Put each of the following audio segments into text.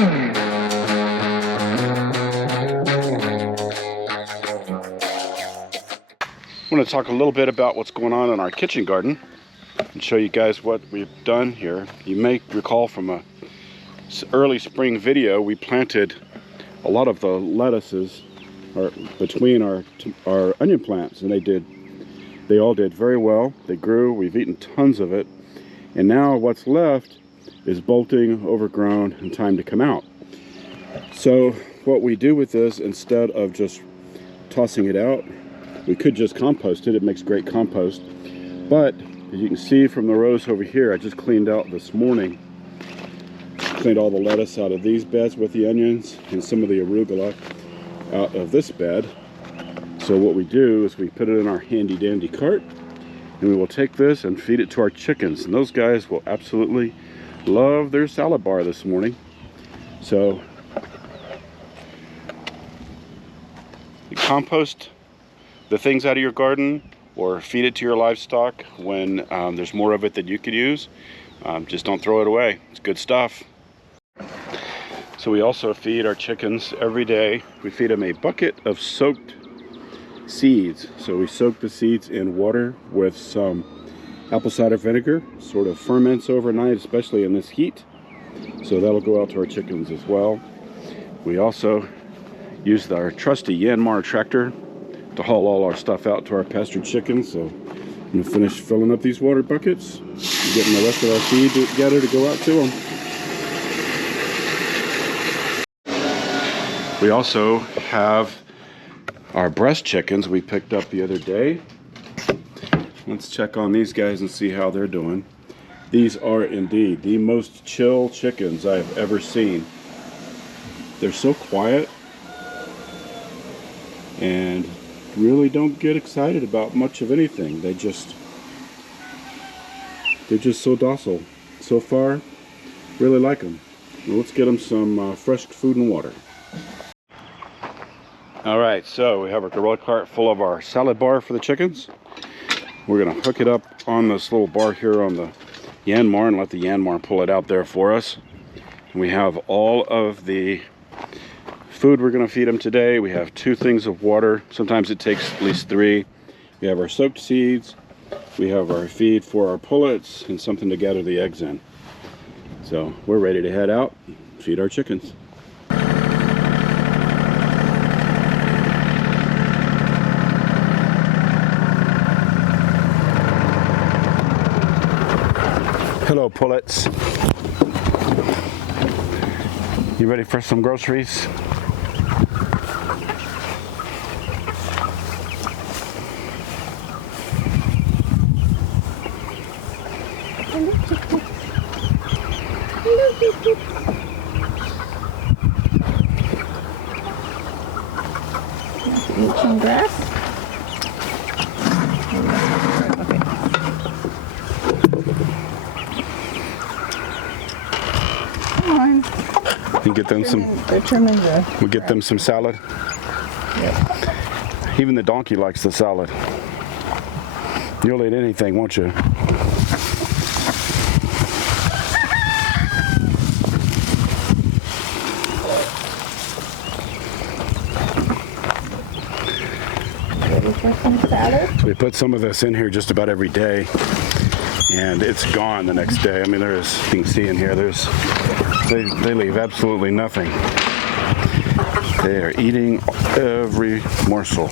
I want to talk a little bit about what's going on in our kitchen garden and show you guys what we've done here. You may recall from a early spring video, we planted a lot of the lettuces between our onion plants, and they all did very well. They grew, we've eaten tons of it, and now what's left is bolting, overgrown, and time to come out. So what we do with this, instead of just tossing it out, we could just compost it. It makes great compost. But as you can see from the rows over here, I just cleaned out this morning. Cleaned all the lettuce out of these beds with the onions and some of the arugula out of this bed. So what we do is we put it in our handy dandy cart, and we will take this and feed it to our chickens. And those guys will absolutely love their salad bar this morning. So you compost the things out of your garden or feed it to your livestock when there's more of it than you could use. Just don't throw it away. It's good stuff. So we also feed our chickens every day. We feed them a bucket of soaked seeds. So we soak the seeds in water with some apple cider vinegar. Sort of ferments overnight, especially in this heat. So that'll go out to our chickens as well. We also use our trusty Yanmar tractor to haul all our stuff out to our pastured chickens. So I'm going to finish filling up these water buckets, getting the rest of our feed together to go out to them. We also have our breast chickens we picked up the other day. Let's check on these guys and see how they're doing. These are indeed the most chill chickens I've ever seen. They're so quiet and really don't get excited about much of anything. They're just so docile. So far, really like them. Well, let's get them some fresh food and water. All right, so we have our gorilla cart full of our salad bar for the chickens. We're gonna hook it up on this little bar here on the Yanmar and let the Yanmar pull it out there for us. And we have all of the food we're going to feed them today. We have 2 things of water. Sometimes it takes at least 3. We have our soaked seeds. We have our feed for our pullets and something to gather the eggs in. So we're ready to head out, feed our chickens. Hello, pullets. You ready for some groceries? Eat some grass. Okay. Come on. And get them we get them some salad. Yep. Even the donkey likes the salad. You'll eat anything, won't you? Ready for some salad? We put some of this in here just about every day, and it's gone the next day. I mean, there's, you can see in here, they leave absolutely nothing. They are eating every morsel.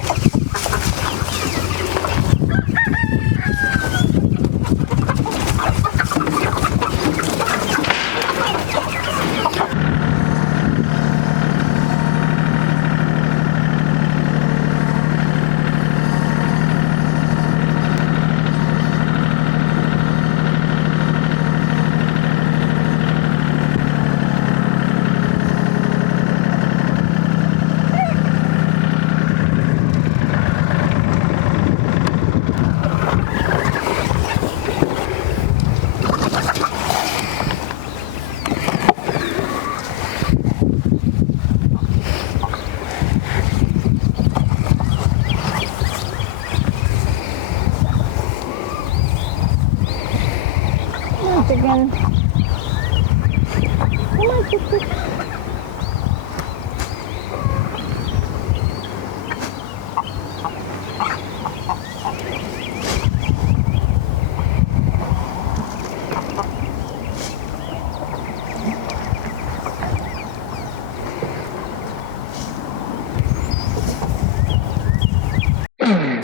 Okay.